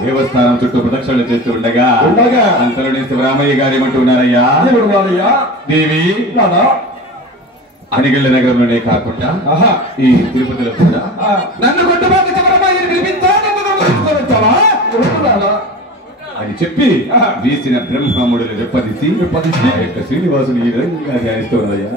దేవస్థానం చుట్టూ ప్రదక్షిణలు చేస్తూ ఉండగా అంతలోని శివరామయ్య గారు ఏమంటున్నారయ్యా, దేవి అనిగళ్ళ నగరంలోనే కాకుండా ఈ తిరుపతిలో కూడా నన్ను అని చెప్పి వీసిన బ్రహ్మముడులు రెప్పదీసి శ్రీనివాసుని ఈ విధంగా ధ్యానిస్తున్నారయ్యా.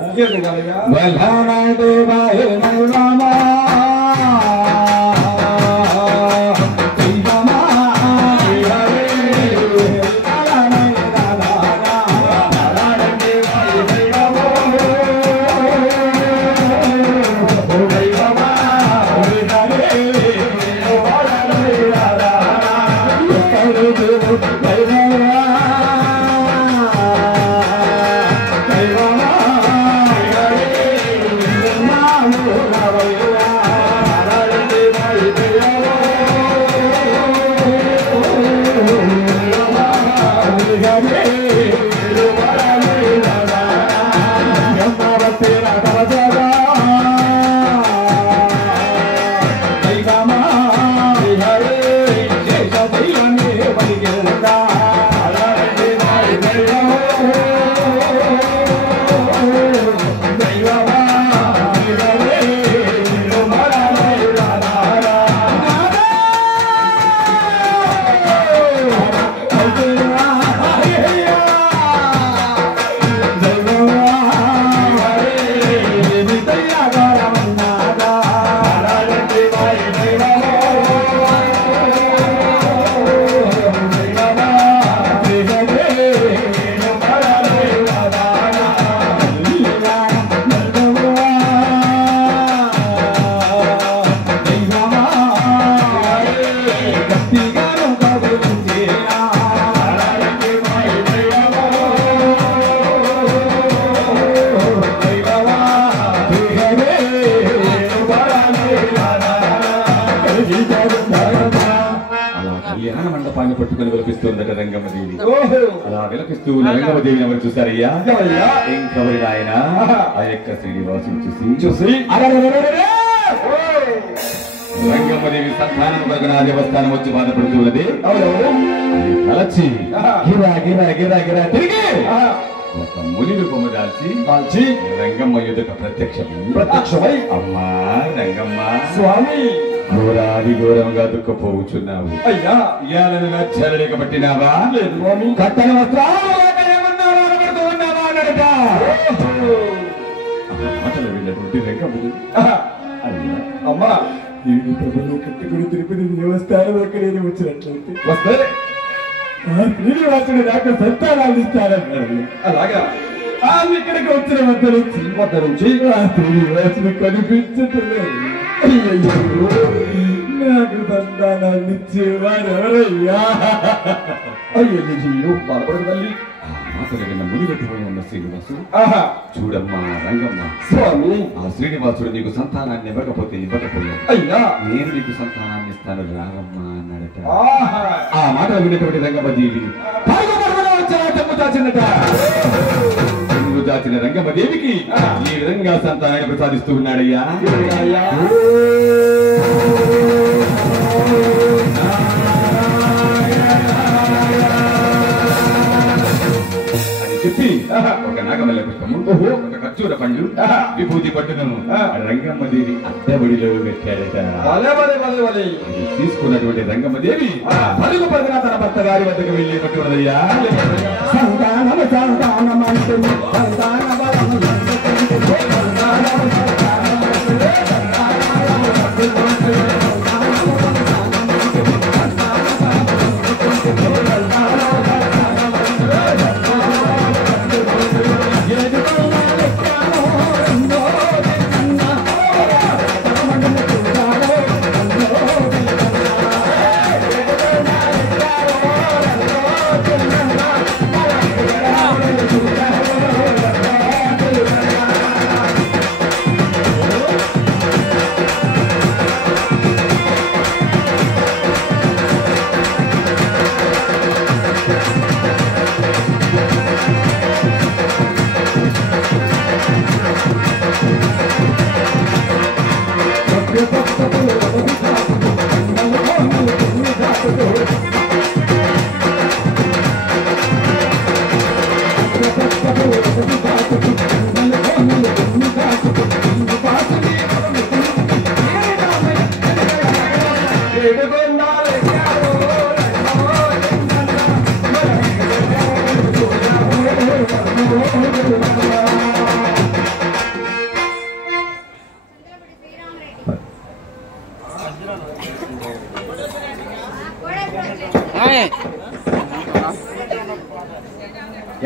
మండపాన్ని పట్టుకుని విలపిస్తుందట రంగమ్మదేవి. అలా విలపిస్తూ రంగమ్మదేవిని ఎవరు చూసారయ్యా? ఇంకెవరి ఆయన ఆ యొక్క శ్రీనివాసుని చూసి రంగమ్మదేవి సంతానం కొరకు నా దేవస్థానం వచ్చి బాధపడుతున్నది తలచి గిరా గిరా గిరా గిరా తిరిగి ఒక ముని రూపము దాల్చి రంగమ్మ ఎదుట ప్రత్యక్షమై అమ్మా రంగమ్మ స్వామి ఘోరాది ఘోరంగా దుఃఖపోవుచున్నావు అయ్యా, ఇయాలను చరలేక పట్టినావా? లేదు స్వామి. కట్టన మాటలు విన్నటువంటి రంగమ్మ అయ్యా అమ్మా నేను ప్రభుత్వం కట్టుకుని తిరుపతి దేవస్థానం నేను వచ్చినట్లయితే వస్తే శ్రీనివాసుడు నాకు సంతానాలు ఇస్తారన్నాడు. అలాగా ఇక్కడికి వచ్చిన వద్ద నుంచి ఆ శ్రీనివాసుడు కనిపించట్లేదు. నాకు సంతానాన్ని ఇచ్చేవారు ఎవరయ్యా? అయ్యో బాధపడదు తల్లి. మాటలు విన్న మునిపెట్టిపోయి ఉన్న శ్రీనివాసు చూడమ్మా రంగమ్మ స్వామి, ఆ శ్రీనివాసుడు నీకు సంతానాన్ని ఇవ్వకపోయాడు. అయ్యా నేను నీకు సంతానాన్ని ఇస్తాను రావమ్మా అన్నాడట. ఆ మాట విన్నటువంటి రంగమ్మదేవి దాచిన రంగమ్మదేవికి ఈ విధంగా సంతానాన్ని ప్రసాదిస్తూ ఉన్నాడయ్యా. చెప్పి ఒక నాగమల్ల పుష్పము, ఒక ఖర్జూర పండు, విభూతి పట్టును రంగమ్మదేవి అద్దబడిలో పెట్టాడట. తీసుకున్నటువంటి రంగమ్మదేవి పలుగు పరుగున తన భర్త గారి వద్దకు వెళ్ళి పట్టుకున్నదయ్యా.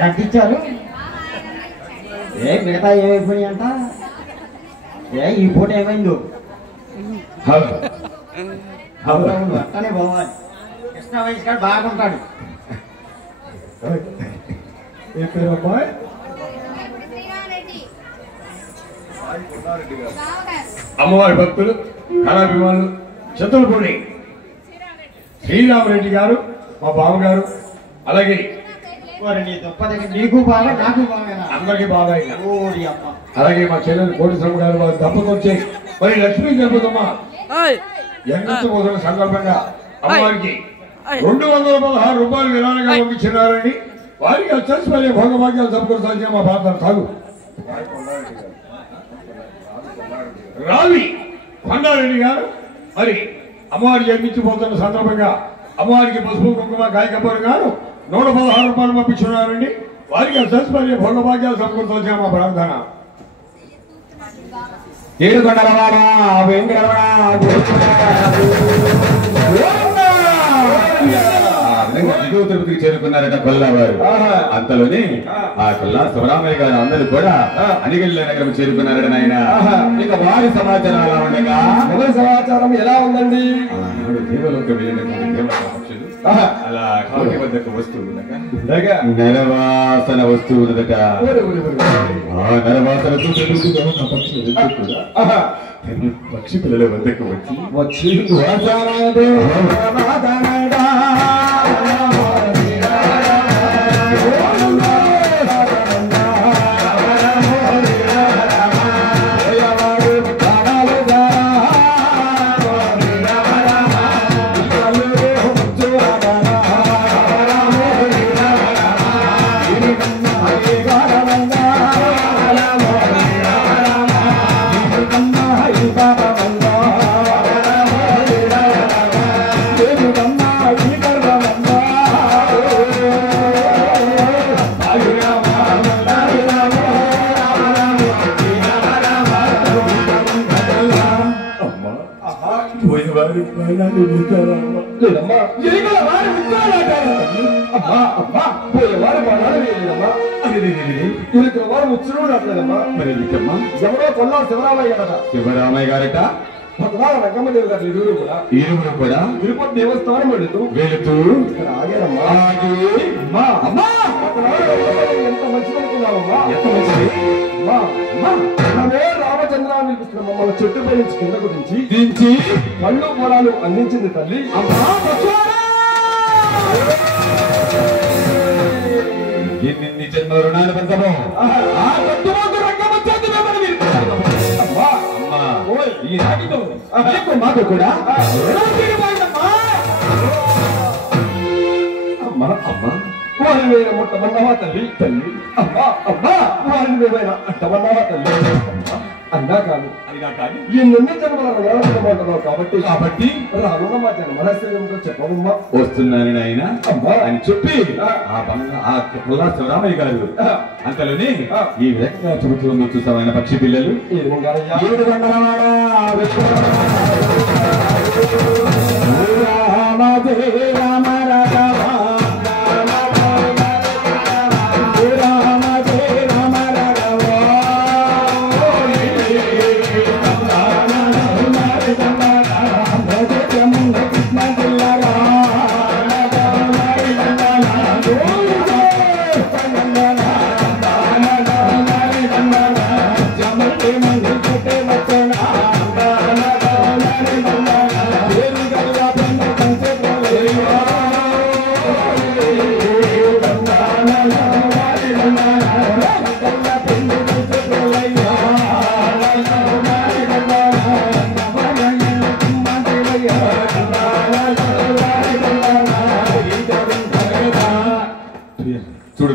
ఎంత ఇచ్చారు? మిగతా ఏమైపోయి అంట? ఈ పూట ఏమైందో అట్టనే పోవాలి. కృష్ణ వయసు గారు బాగుంటాడు. అమ్మవారి భక్తులు కళాభిమానులు చతుర్పూడి శ్రీరామరెడ్డి గారు మా బావగారు, అలాగే నీకు బాగా నాకు బాగా అందరికీ బాగా అలాగే మా చెల్లెలు కోటేశ్వర గారు వారి దంపతులు మరి లక్ష్మీ గణపతమ్మ ఎంతో సందర్భంగా అమ్మవారికి 216 రూపాయలు విధానంగా పంపించినారని వారికి అత్యవసర భోగభాగ్యాలు సమకూర్చాల్సిన మా ప్రార్థన కాదు. రావి కొండారెడ్డి గారు మరి అమ్మవారి జన్మించిపోతున్న సందర్భంగా అమ్మవారికి పసుపు కుంకుమ కాయకపూర్ గారు 116 రూపాయలు పంపించున్నారండి. వారికి అత్యవసర భోగభాగ్యాలు సమకూర్చాల్సిన మా ప్రార్థన. ఏడుకొండలవాడ వెంకటరమణ దిగువ తిరుపతికి చేరుకున్నారట కొల్లావారు. అంతలోనే ఆ కొల్లా శివరామయ్య గారు అందరూ కూడా అనిగల్ల నగరం చేరుకున్నారట నాయన. ఇక వారి సమాచారం ఎలా ఉండగా సమాచారం ఎలా ఉందండి? దేవలోకి వెళ్ళినటువంటి దేవతా పక్షులు అలా కాకి వద్దకు వస్తుండగా నరవాసన వస్తున్నదట. ఆ నరవాసన పక్షి పిల్లల వద్దకు వచ్చి శివరామయ్య గారట రంగమ్మదేవి గారు ఇరువురు కూడా తిరుపతి దేవస్థానం వెళుతూ ఎంత మంచిదనుకున్నావమ్మా? ఎంత మంచిది రామచంద్ర అనిపిస్తున్న మమ్మల్ని చెట్టుపై నుంచి కింద గురించి దించి కళ్ళు పొలాలు అందించింది తల్లి. ఎన్ని జన్మ రుణాలు పంచము మాకు కూడా అమ్మా అమ్మా వారిని వేరే ముట్టమన్నావా తల్లి? తల్లి అమ్మా అమ్మా వారిని వేరైనా అంటమన్నావా తల్లి? అన్నా కాదు ఈ నిన్న జన్మలను వేలమంటున్నావు కాబట్టి రానున్న మా జన్మరహస్యంతో చెప్పవమ్మా. వస్తున్నాను నాయన అమ్మా అని చెప్పి ఆ కొల్లా శివరామయ్య గారు అంతలోనే ఈ విధంగా చెబుతూ చూసామైన పక్షి పిల్లలు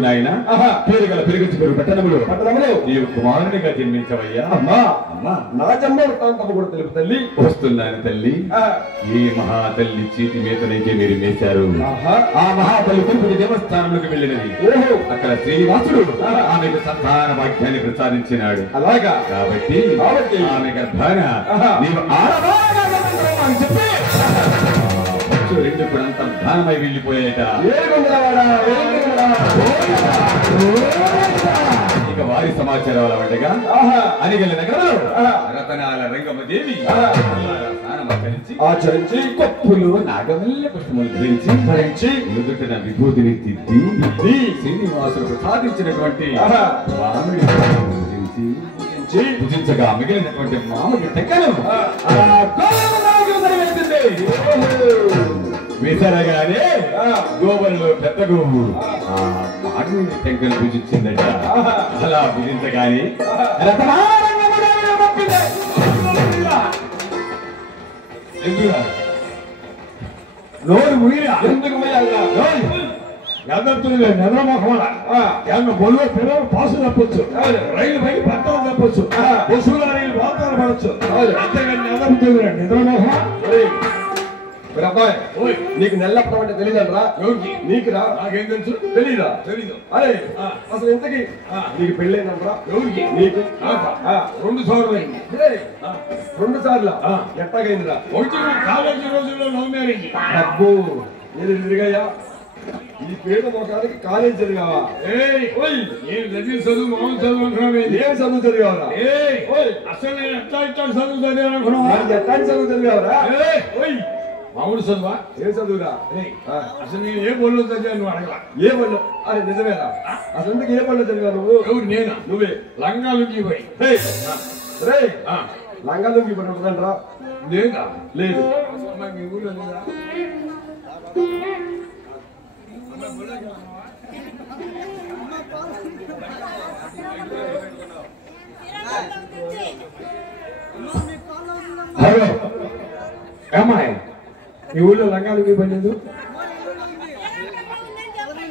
నాయన పేరు గల పెరుగుచ్చి పట్టణములు నీవు కుమారునిగా జన్మించవయ్యా. అమ్మా అమ్మా నా జన్మ వృత్తాంతం కూడా తెలుపు తల్లి. వస్తున్నాను తల్లి. ఈ మహా తల్లి చీటి మీదనైతే మీరు మేశారు. ఆ మహా తల్లి తిరుపతి దేవస్థానంలోకి వెళ్ళినది. అక్కడ శ్రీనివాసుడు ఆమెకు సంతాన భాగ్యాన్ని ప్రసాదించినాడు. అలాగా కాబట్టి ఆమె గర్భాన నీవు చెప్పి రెండు కూడా అంతర్ధానమై వెళ్ళిపోయేట. ఇక వారి సమాచారం అలా ఉండగా అనిగల నగరంలో రతనాల రంగమదేవి ఆచరించి కొప్పులు నాగమల్లె పుష్పములు ధరించి ఎదుటిన విభూతిని తిద్ది శ్రీనివాసుడు ప్రసాదించినటువంటి మామిడి భుజించగా మిగిలినటువంటి మామిడి టెక్కను విసరగానే గోబరిలో పెద్ద గోవు మామిడి టెంకను భుజించిందట. అలా భుజించగానే నోరు ముగిరా ఎందుకు బొల్లు పిల్లలు పాసు తప్పొచ్చు, రైలు పైకి పట్టాలు తప్పొచ్చు, బస్సులు రైలు వాతాలు పడచ్చు. అంతేగాని నిద్రపోతుంది నిద్రమోహం. అబ్బాయి నీకు నెల్లప్పడం అంటే తెలియదరా? ఎవరికి? నీకురా? నాకేం తెలుసు? తెలీదా? తెలీదు. అరే అసలు ఎంతకి నీకు పెళ్ళైందంటరా? ఎవరికి? నీకు. 2 సార్లు అయింది. 2 సార్లు ఎట్టగైందిరా? ఒకటి కాలేజీ రోజుల్లో లవ్ మ్యారేజ్. అబ్బో నేను తిరిగాయా ఈ పేద మొఖానికి కాలేజీ చదివావా? చదువు మామూలు చదువు అనుకున్నావు. ఏం చదువు చదివావరా? అసలు నేను ఎట్లా చదువు చదివాను అనుకున్నావా? ఎట్లాంటి చదువు చదివావరా? మామూలు చదువా? ఏం చదువురా? అసలు నేను ఏ బోర్లో చదివాను నువ్వు అడగలా? ఏ బోర్లో? అరే నిజమేరా? అసలు ఎందుకు ఏ బోర్లో చదివా నువ్వు? ఎవరు? నేనా? నువ్వే. లంగాలుకి పోయి లంగాలుకి పోయి ఉంటుందంటరా? లేదా? లేదు. మీ ఊళ్ళో లేదా? హలో అమ్మాయి మీ ఊళ్ళో లంగాలుకి పనిలేదు?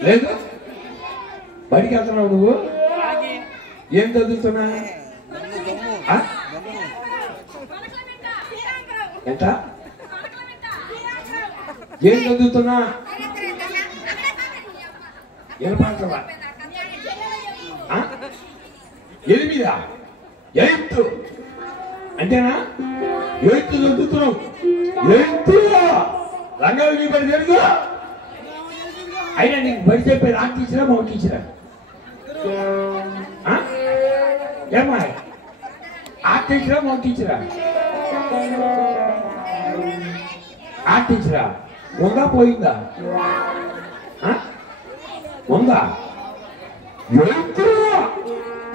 లేదు. బడికి వెళ్తున్నావు నువ్వు? ఏం చదువుతున్నా? ఎంత? ఏం చదువుతున్నా? ఎనపాంటవా? 8 8 అంతేనా? 8 చదువుతున్నావు. 8 రంగాలు నీ పడి తెలుసు. అయినా నీకు బడి చెప్పేది ఆర్ట్ టీచరా మౌ టీచరా? ఏమా ఆర్ట్ టీచరా మౌ టీచరా? ఆర్ట్ టీచరా ఉందా పోయిందా? ఉందా?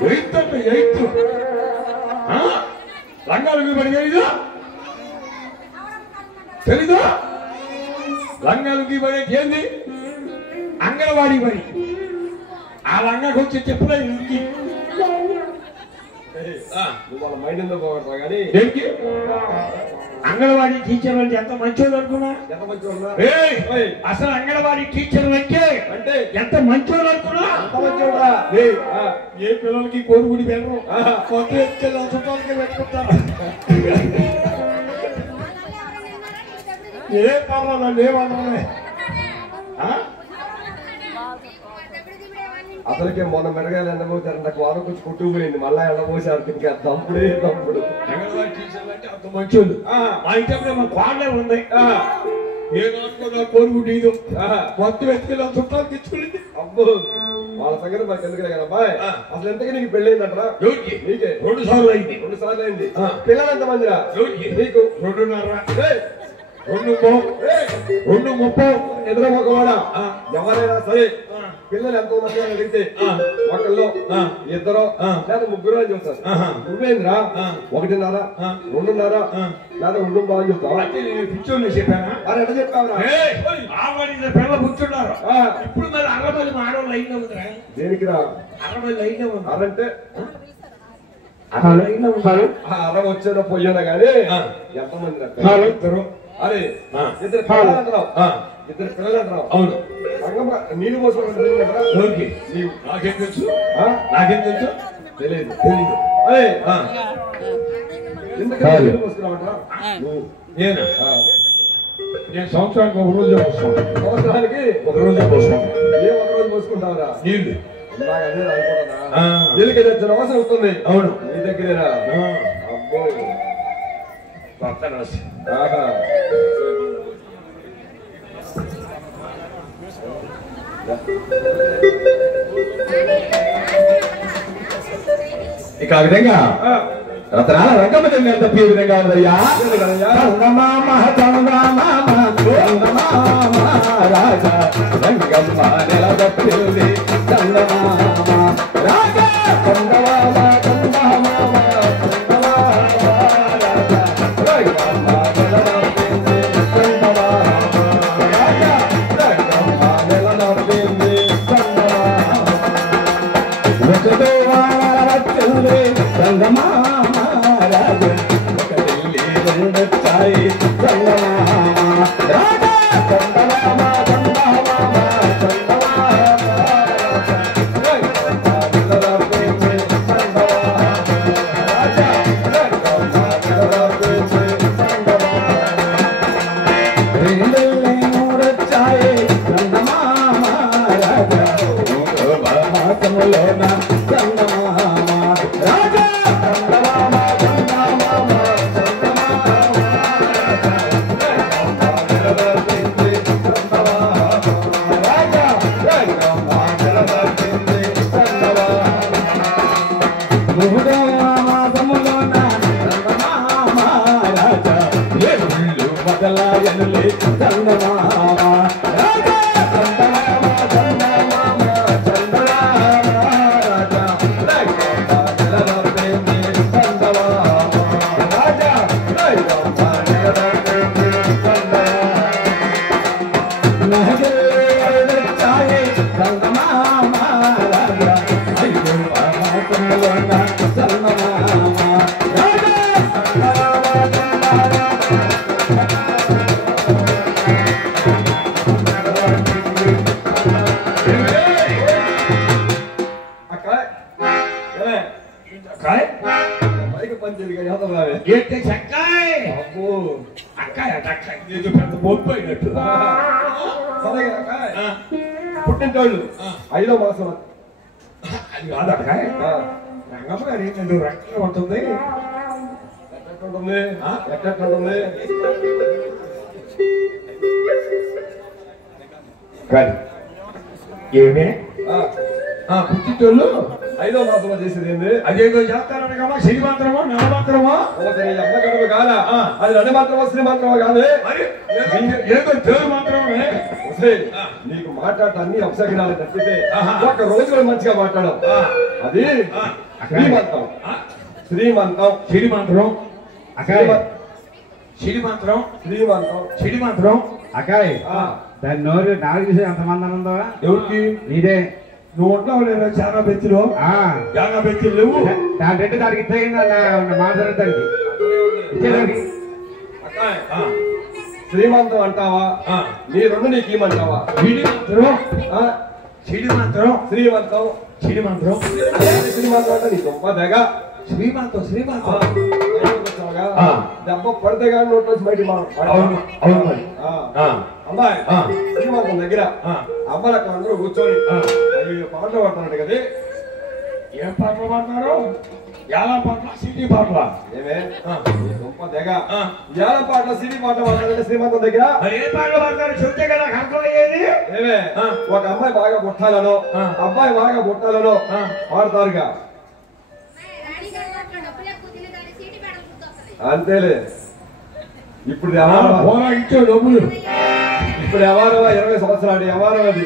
8 అంటే 8 రంగాలు మీ పడి తెలీదా? తెలీదా? లంగాలుకి పడి ఏంది? అంగన్వాడీ పడి. ఆ లంగాకి వచ్చి చెప్పులే ఇంటికి వాళ్ళ మైండ్ పోగొడతా కానీ దేనికి? అంగన్వాడీ టీచర్ అంటే ఎంత మంచోళ్ళు అనుకున్నా? ఎంత మంచోళ్ళు? అసలు అంగన్వాడీ టీచర్ అంటే ఎంత మంచోళ్ళు అనుకున్నా? ఏ పిల్లలకి కోరుకుడి పెట్టరు, కొత్త చుట్టాలకి పెట్టుకుంటారు. ఏ పర్వాలేదు ఏమన్నా అసలుకే మొన్న మెడగాయలు ఎండబోతారు. నాకు వారం కొంచెం కుట్టుకుపోయింది. మళ్ళా ఎండబోసారు. ఇంకా దంపుడే దంపుడు. అంత మంచోళ్ళు మా ఇంట్లో మా కోడలే ఉంది. ఏ కోరుకుంటే ఇది మొత్తం ఎత్తుకెళ్ళి చుట్టాలు తెచ్చుకునేది. అబ్బో వాళ్ళ సంగతి మాకు ఎందుకు కదా అబ్బాయి. అసలు ఎంతకీ నీకు పెళ్ళయిందంటరా? నీకే 2 సార్లు అయింది. 2 సార్లు అయింది. పిల్లలు ఎంత మందిరా? నీకు 2.5. 2.30 ఎదురు మొక్కవాడా? ఎవరైనా సరే పిల్లలు ఎంతో మంది అడిగితే ఒకళ్ళు 2 లేదా 3 అని చెప్తారు. నువ్వేంద్రా 1.5 2.5 లేదా 2 బాగా చెప్తావు. పిచ్చోళ్ళు చెప్పానా? అది ఎట్లా చెప్తావురా? పిల్లలు కూర్చున్నారు. ఇప్పుడు మరి 60 ఆడవాళ్ళు లైన్ ఉందిరా. దేనికిరా 60 లైన్ ఉంది? అదంటే 60 వచ్చేదో పోయానా గానీ ఎంతమంది? అరే 2 పిల్లలు ఇద్దరు పిల్లలు అంటారు. అవును. రంగమ్మ నీళ్ళు పోసుకోవాలి. నాకేం తెలుసు, నాకేం తెలుసు, తెలియదు తెలీదు. అదే ఎందుకంటే నీళ్ళు పోసుకున్నామంటారా? నేను సంవత్సరానికి ఒక రోజే పోసుకుంటాను. సంవత్సరానికి ఒక రోజే పోసుకుంటాను. ఏ ఒక రోజు పోసుకుంటావరా నీళ్లు? నీళ్ళకి వచ్చిన అవసరం అవుతుంది. అవును, నీ దగ్గరేనా? అబ్బో ఇక ఆ విధంగా రతనాల రంగమ్మ దగ్గర తప్పే విధంగా ఉందయ్యా. రాజా రంగమ్మ నెల తప్పింది రాజా పుట్టినోళ్ళు 5వ మాసం అది కాదక్క. రంగమ్మ గారు ఏంటంటే రక్తం ఉంటుంది. ఎట్టుంటుంది ఎట్టుంటుంది కానీ ఏమే పుట్టినోళ్ళు 5వ మాసంలో చేసేది ఏంది? అదేదో చేస్తారనగమ్మా. శని మాత్రమా నెల మాత్రమా? అమ్మ గడవ కాదా? అది రెండు మాత్రమా శ్రీ మాత్రమా కాదు? ఏదో దేవుడు మాత్రమే. నీకు మాట్లాడటం అన్ని అప్సగినాలు తప్పితే ఒక రోజు కూడా మంచిగా మాట్లాడడం. అది శ్రీమంతం. శ్రీమంతం శ్రీమంత్రం శ్రీమంత్రం శ్రీమంతం శ్రీమంత్రం అకాయ్. దాని నోరు నాకు చూసి ఎంతమంది ఉందో? ఎవరికి? నీదే. నువ్వు ఉంటావు లేదా? చాలా బెత్తులు చాలా బెత్తులు లేవు. దాని రెండు దానికి మాట్లాడటానికి ఇచ్చేదానికి శ్రీమంతం అంటావా? నీ రెండు నీకు ఏమంటావా? శ్రీమంతం శ్రీమంతం శ్రీమంతం శ్రీమంతం అంటే నీ గొప్ప దగ్గ. శ్రీమంతం శ్రీమంతం దెబ్బ పడితే కానీ నోట్లో బయట. అమ్మాయి శ్రీమంతం దగ్గర అమ్మాయిలకు అందరూ కూర్చొని పాటలు పాడుతున్నట్టు కదా. ఏం పాటలు పాడుతున్నారు? యాలా పాటల సిటీ పాటల? ఏమే గొప్ప దగ్గ. యాల పాటల సిటీ పాటలు పాడతారంటే శ్రీమంతం దగ్గర ఏ పాటలు పాడతారు చెప్తే కదా అర్థమయ్యేది. ఏమే ఒక అమ్మాయి బాగా పుట్టాలనో అబ్బాయి బాగా పుట్టాలనో పాడతారుగా. అంతేలే. ఇప్పుడు ఇచ్చే డబ్బులు ఇప్పుడు ఎవరవా 20 సంవత్సరాలు ఎవరో అది.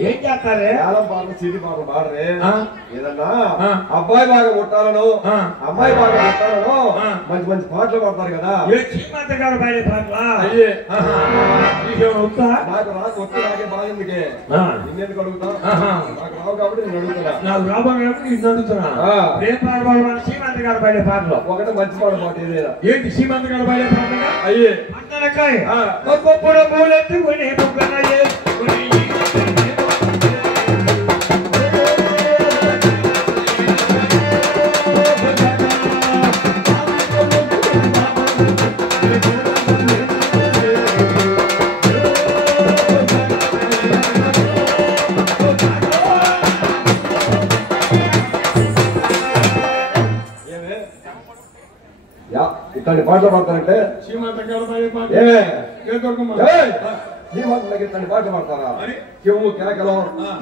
ఏం చేస్తారే ఏలం పాటలు సిడి పాటలు పాడరే ఏదన్నా అబ్బాయి బాగా కొట్టాలను అమ్మాయి బాగా కొట్టాలను మంచి మంచి పాటలు పాడతారు కదా గారు బయట పాటలా నాకు రాకు వచ్చి నాకే బాగా ఎందుకే నిన్నెందుకు అడుగుతా నాకు రావు కాబట్టి నేను అడుగుతున్నా నాకు రాబోయే కాబట్టి నేను అడుగుతున్నా ఏం పాడబాడు శ్రీమంత గారు బయట పాటలు ఒకటి మంచి పాట పాట ఏదైనా ఏంటి శ్రీమంత గారు బయట పాటగా అయ్యే పంటలకాయ ఒక్కొప్పుడు పూలెత్తుకుని బుగ్గలయ్యే ఇట్లాంటి పాటలు పాడతారంటే శ్రీమంత గారు బయట పాట ఏమే ఏ దొరకమ్మా శ్రీమంతులకి ఇట్లాంటి పాటలు పాడతారా చెవు కేకలు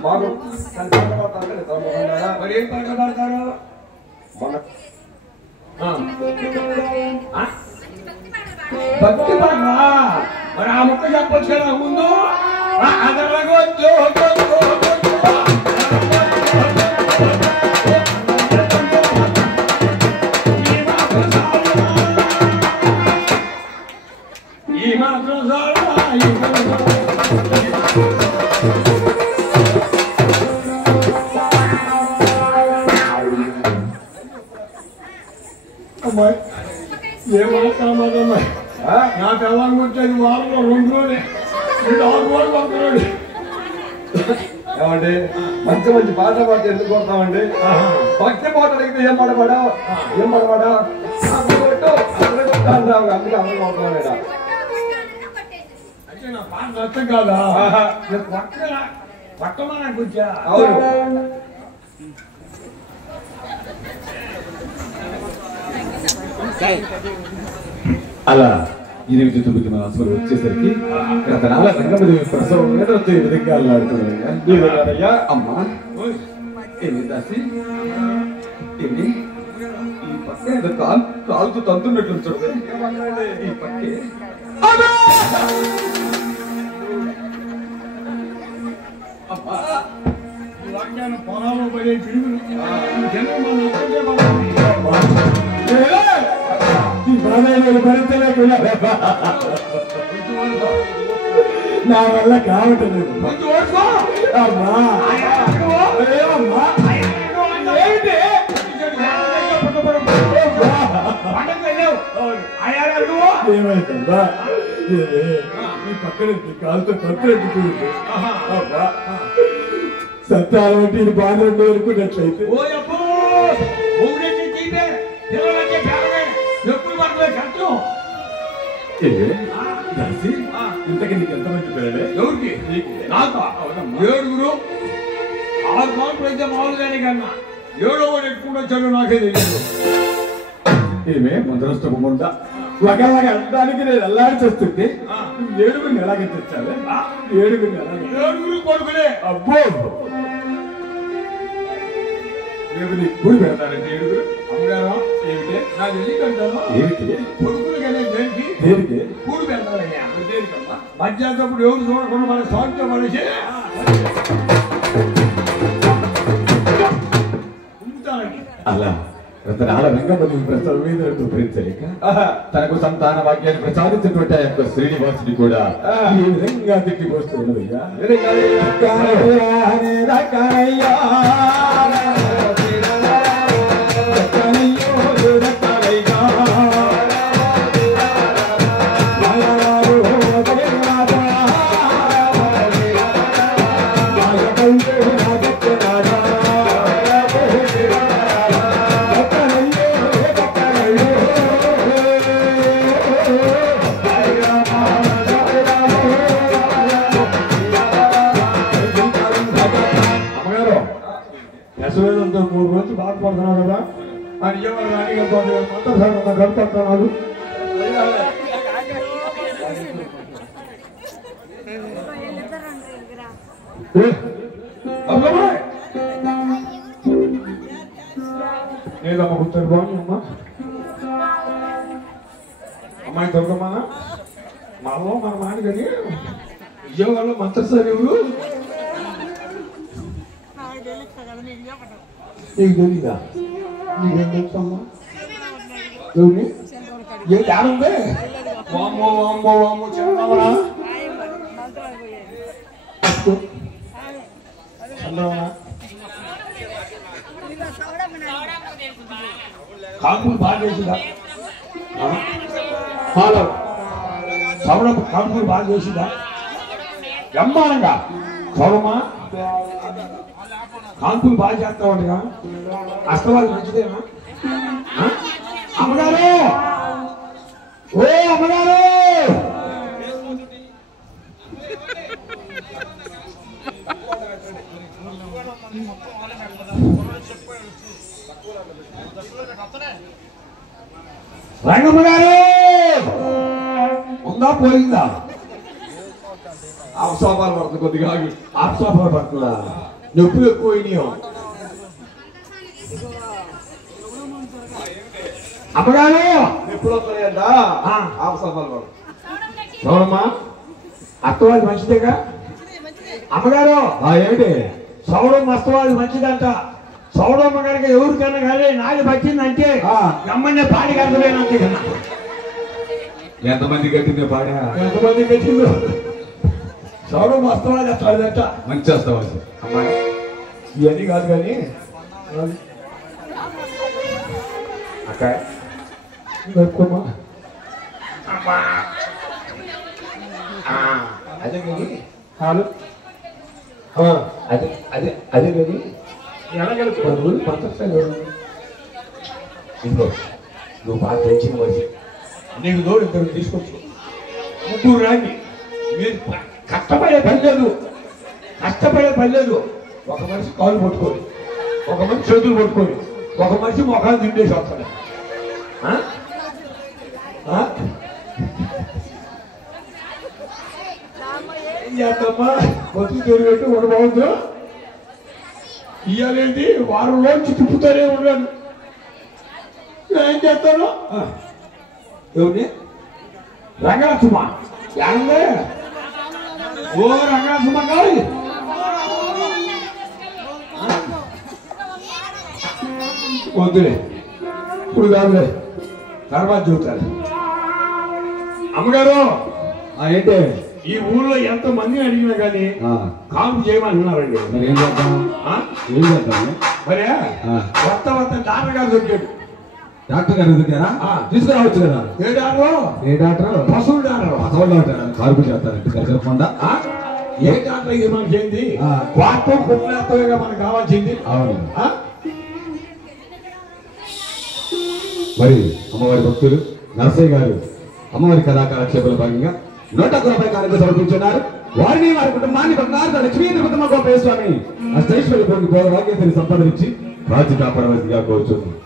బాగు ఇట్లాంటి పాటలు పాడతారంటే తలముఖంగా మరి ఏం పాటలు పాడతారు మొన్న భక్తి పాటలా మరి ఆ ముక్క చెప్పొచ్చు కదా ముందు అదరగొచ్చు ఈ మాత్రం అమ్మాయి ఏమాత్రమ్మాయి నా పిల్లలు కూర్చొని వారంలో 2 రోజులే 6 రోజులు పడుతున్నాడు ఏమండి మంచి మంచి పాటలు పాడితే ఎందుకు కొడతామండి భక్తి పాట అడిగితే ఏం పాడబడా అందుకే అందరూ కొడతామేడా అంటే నా పాట నష్టం కాదా పక్కన కూర్చా అవును అలా 8-9 మాసాలు వచ్చేసరికి రతనాల రంగమదేవి ప్రసవం మీద వచ్చే విధంగా అల్లాడుతున్నాయ్యా అమ్మా ఏమి దాసి ఏమి ఈ పక్క ఏదో కాలుతూ తంతున్నట్లు చూడదు ఈ పక్కే పొలంలో పడే పిడుగులు నా వల్ల కావట్లేదు ఏమైందా ఈ పక్కన కాలుతో కట్టుకుంటుంది సత్యాలు వంటి బాగా అనుకున్నట్లయితే ఇంతకీ నీకు ఎంతమంది పిల్లలే ఎవరికి నాకు 7 6 మార్కులు అయితే మామూలుగానే కన్నా 7వ వాడు ఎక్కువ వచ్చాడు నాకే తెలియదు ఏమే ముద్రష్టముండా ఒకలాగా అనడానికి నేను అల్లాడి వస్తుంటే 7 ఎలాగే తెచ్చావే 7 కొడుకులే అబ్బో రేపు నీకు కూడి పెడతానంటే 7 అమ్మగారు ఏమిటి నాకు ఎందుకంటాను ఏమిటి కొడుకులు కానీ దేనికి దేనికి కూడి పెడతానయ్యా దేనికమ్మా మధ్యాహ్నప్పుడు ఎవరు చూడకుండా మన స్వామితో మనిషి అలా రతనాల రంగమదేవి ప్రసవం మీద భరించలేక తనకు సంతాన భాగ్యాన్ని ప్రసాదించినటువంటి ఆ యొక్క శ్రీనివాసుని కూడా ఈ విధంగా తిట్టిపోస్తున్నదయ్యా యశోదంతో 3 రోజులు బాధపడుతున్నావు కదా అని ఎవరు మంత్రసాగరంగా గడుపుతున్నాడు లేదమ్మ కూర్చొని బాగుంది అమ్మా అమ్మాయి దొరకమ్మా మనలో మన మానగని విజయవాడలో మంత్రసాగరుడు నీకు తెలీదా? నీకేం తెలుసమ్మా? ఎవరిని? ఏం తేడా? వామ్మో వామ్మో వామ్మో చంద్రమా చంద్రమా కాకులు బాగా చేసిందా? హలో సవడ కాకులు బాగా చేసిందా? బ్రహ్మాండంగా సౌరమ్మా కాంతులు బాగా చేస్తావుగా. అస్తవాళ్ళు మంచిదేనా? అమ్మగారు ఓ అమ్మగారు రంగమ్మ గారు ఉందా పోయిందా? ఆఫ్సాపాలు పడుతుంది కొద్దిగా ఆగి. ఆప్సాపాలు పడుతుందా? నొప్పులు ఎక్కువ అయినాయో? అమ్మగారు ఎప్పుడు వస్తున్నాయంట ఆఫ్సాపాలు పడు. చూడమ్మా అత్తవాది మంచిదేగా? అమ్మగారు ఏమిటి సౌడం అస్తవాది మంచిదంట. సౌడమ్మ గారికి ఎవరికన్నా కానీ నాది పట్టిందంటే గమ్మనే పాడి కడతలేనంతే కన్నా. ఎంతమంది కట్టిందే పాడా? ఎంతమంది పెట్టిందో సౌడం అస్తవాది అట్లాదంట. మంచి వస్తావా అమ్మాయి ఇవన్నీ కాదు కానీ అక్క అమ్మా అదే కానీ కాదు అదే అదే అదే కానీ ఎలాగెళ్తావు పంపిస్తాను. ఇంకో నువ్వు బాగా పెంచిన మనిషి, నీకు తోడు ఇద్దరు తీసుకొచ్చు ముగ్గురు రాండి. మీరు కష్టపడే పని లేదు, కష్టపడే పని లేదు. ఒక మనిషి కాలు పట్టుకోండి, ఒక మనిషి చేతులు పట్టుకోండి, ఒక మనిషి మొఖాన్ని తిండేసి వస్తాడు. ఏం చేస్తామా? బతుకు తోడు ఒక బాగుందో ఇయ్యాలేంటి వారంలోంచి తిప్పుతూనే ఉన్నాను. ఏం చేస్తాను? ఎవరిని? రంగలక్ష్మ ఏందే? ఓ రంగలక్ష్మ కాదు వద్దులే, ఇప్పుడు కాదులే, తర్వాత చూస్తారు. అమ్మగారు ఏంటే ఈ ఊళ్ళో ఎంత మంది అడిగినా కానీ కాపు చేయమంటున్నారండి. మరి ఏం చేద్దాం? ఏం చేద్దాం? మరే కొత్త కొత్త డాక్టర్ గారు దొరికాడు. డాక్టర్ గారు దొరికారా? తీసుకురావచ్చు కదా. ఏ డాక్టర్? ఏ డాక్టర్? పశువులు డాక్టర్. పశువులు డాక్టర్ కార్పు చేస్తారంటే చెప్పకుండా. ఏ డాక్టర్ ఇది మనకి ఏంది? క్వార్టో కుట్లేస్తేగా మనకు కావాల్సింది. అవును. మరి అమ్మవారి భక్తులు నరసయ్య గారు అమ్మవారి కళాకాలక్షేపంలో భాగంగా 101 రూపాయల కానుక సమర్పించున్నారు. వారిని వారి కుటుంబాన్ని బంగారు లక్ష్మీ తిరుపతి గోపేశ్వమి అష్టైశ్వర్య భోగి భోగ భాగ్యతని సంపాదించి బాధ్యత పరవతిగా కోరుచున్నాను.